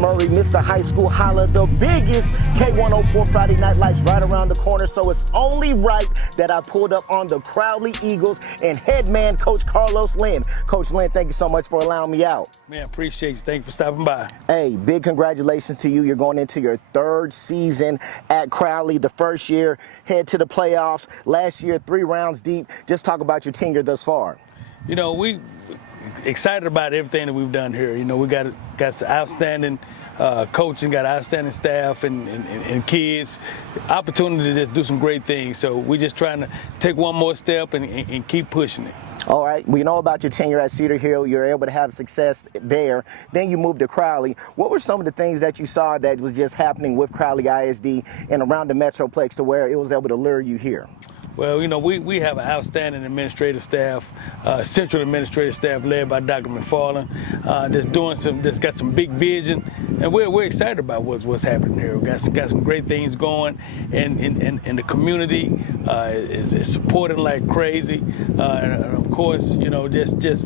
Murray, Mr. High School Holla, the biggest K104 Friday Night Lights right around the corner. So it's only right that I pulled up on the Crowley Eagles and head man Coach Carlos Lynn. Coach Lynn, thank you so much for allowing me out. Man, appreciate you. Thank you for stopping by. Hey, big congratulations to you. You're going into your third season at Crowley. The first year, head to the playoffs. Last year, 3 rounds deep. Just talk about your tenure thus far. You know, we excited about everything that we've done here. You know, we got some outstanding coaching, got outstanding staff and kids, opportunity to just do some great things. So we're just trying to take one more step and keep pushing it. All right, we know about your tenure at Cedar Hill. You're able to have success there. Then you moved to Crowley. What were some of the things that you saw that was just happening with Crowley ISD and around the Metroplex to where it was able to lure you here? Well, you know, we have an outstanding administrative staff, central administrative staff led by Dr. McFarland, that's got some big vision, and we're excited about what's happening here. We got some great things going, and the community is supporting like crazy, and of course, you know, just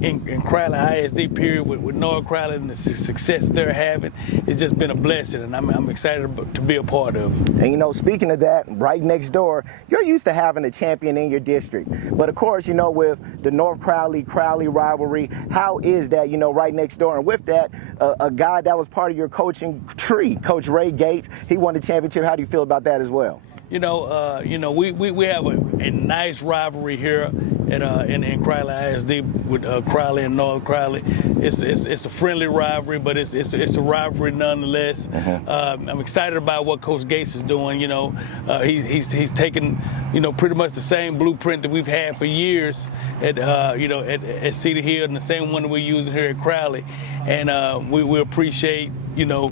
in Crowley ISD period with North Crowley and the success they're having, it's just been a blessing, and I'm excited to be a part of it. And you know, speaking of that, right next door, you're used to having a champion in your district. But of course, you know, with the North Crowley rivalry, how is that, you know, right next door? And with that, a guy that was part of your coaching tree, Coach Ray Gates, he won the championship. How do you feel about that as well? You know, we have a nice rivalry here in Crowley ISD with Crowley and North Crowley. It's a friendly rivalry, but it's a rivalry nonetheless. I'm excited about what Coach Gates is doing. You know, he's taken, you know, pretty much the same blueprint that we've had for years at Cedar Hill, and the same one that we're using here at Crowley. And we appreciate, you know,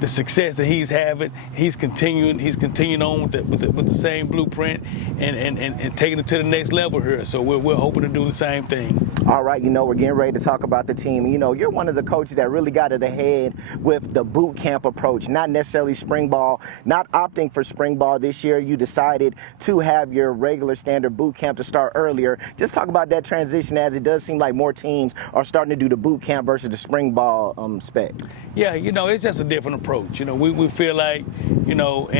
the success that he's having. He's continuing on with the same blueprint and taking it to the next level here. So we're hoping to do the same thing. All right, you know, we're getting ready to talk about the team. You know, you're one of the coaches that really got it ahead with the boot camp approach, not necessarily spring ball, not opting for spring ball this year. You decided to have your regular standard boot camp to start earlier. Just talk about that transition, as it does seem like more teams are starting to do the boot camp versus the spring ball spec. Yeah, you know, it's just a different approach. You know, we feel like, you know,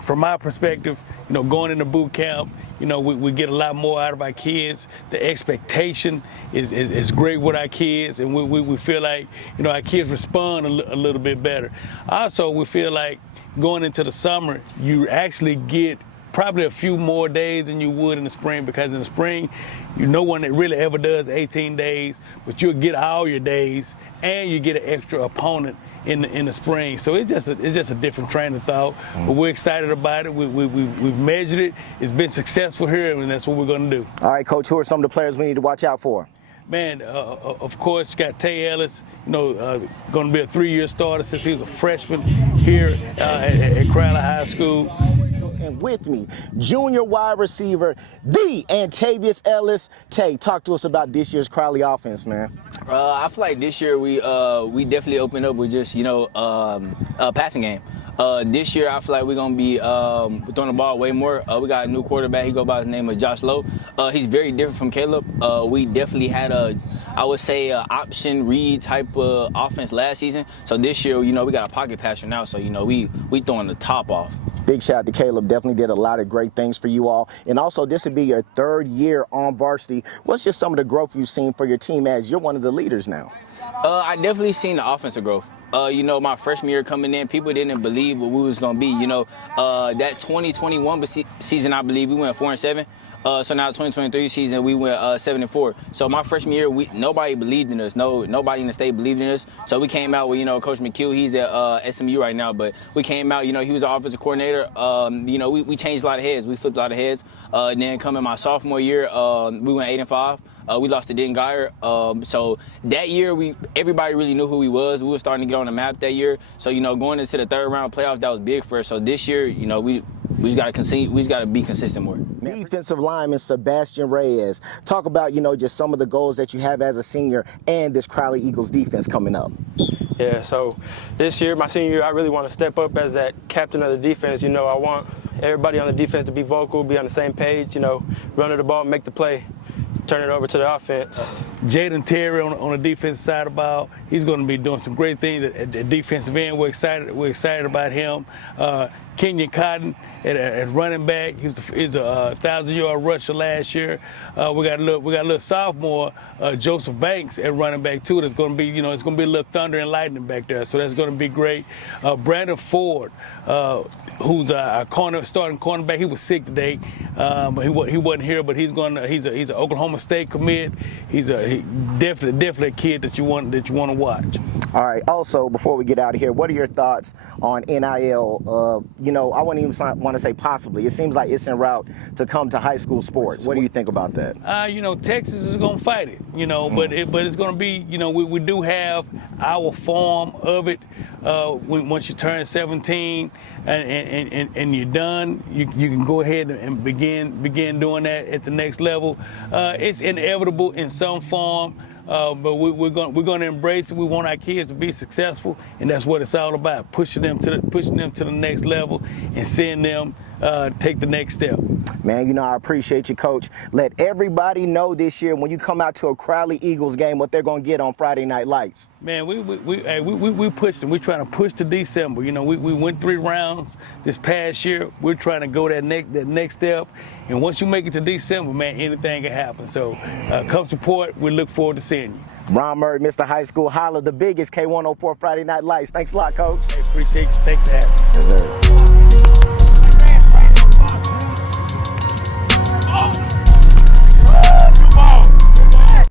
from our perspective, you know, going into boot camp, you know, we get a lot more out of our kids. The expectation is great with our kids, and we feel like, you know, our kids respond a little bit better. Also, we feel like going into the summer, you actually get probably a few more days than you would in the spring, because in the spring, no one that really ever does 18 days, but you'll get all your days, and you get an extra opponent in the spring. So it's just a different train of thought. But we're excited about it. We've measured it. It's been successful here, and that's what we're going to do. All right, Coach, who are some of the players we need to watch out for? Man, of course, you got Tay Ellis, you know, going to be a 3-year starter since he was a freshman here at Crowley High School. And with me, junior wide receiver, the Antavius Ellis. Tay, talk to us about this year's Crowley offense, man. I feel like this year we definitely opened up with just, you know, a passing game. This year, I feel like we're going to be throwing the ball way more. We got a new quarterback. He goes by the name of Josh Lowe. He's very different from Caleb. We definitely had I would say, option read type of offense last season. So this year, you know, we got a pocket passer now. So, you know, we throwing the top off. Big shout out to Caleb. Definitely did a lot of great things for you all. And also, this would be your 3rd year on varsity. What's just some of the growth you've seen for your team as you're one of the leaders now? I definitely seen the offensive growth. You know, my freshman year coming in, people didn't believe what we was going to be. You know, that 2021 season, I believe, we went 4-7. So now 2023 season, we went 7-4. So my freshman year, nobody believed in us. Nobody in the state believed in us. So we came out with, you know, Coach McHugh. He's at SMU right now, but we came out, you know, he was our offensive coordinator. You know, we changed a lot of heads. We flipped a lot of heads. And then coming my sophomore year, we went 8-5. We lost to Den Geyer. So that year, everybody really knew who he was. We were starting to get on the map that year. So, you know, going into the 3rd round playoffs, that was big for us. So this year, you know, we just got to be consistent more. Defensive lineman Sebastian Reyes. Talk about, you know, just some of the goals that you have as a senior and this Crowley Eagles defense coming up. Yeah, so this year, my senior year, I really want to step up as that captain of the defense. You know, I want everybody on the defense to be vocal, be on the same page, you know, run the ball, make the play. turn it over to the offense. Jaden Terry on the defensive side of the ball, he's going to be doing some great things at the defensive end. We're excited about him. Kenyon Cotton at running back. He's a 1,000-yard rusher last year. We got a little sophomore, Joseph Banks at running back too. That's going to be, it's going to be a little thunder and lightning back there. So that's going to be great. Brandon Ford, who's a starting cornerback. He was sick today, but he wasn't here. But he's an Oklahoma State commit. He's definitely a kid that you want to watch. All right. Also, before we get out of here, what are your thoughts on NIL? I wouldn't even want to say possibly. It seems like it's en route to come to high school sports. What do you think about that? Texas is going to fight it. But it's going to be. We do have our form of it. Once you turn 17 and you're done, you can go ahead and begin doing that at the next level. It's inevitable in some form. But we're going to embrace it. We want our kids to be successful, and that's what it's all about: pushing them to the next level and seeing them take the next step. Man, I appreciate you, Coach. Let everybody know this year when you come out to a Crowley Eagles game what they're going to get on Friday Night Lights. Man, we pushed them. We're trying to push to December. We went 3 rounds this past year. We're trying to go that next step. And once you make it to December, man, anything can happen. So come support. We look forward to seeing you. Ron Murray, Mr. High School, holla the biggest K104 Friday Night Lights. Thanks a lot, Coach. I appreciate you. Thanks for having me. Yes, sir.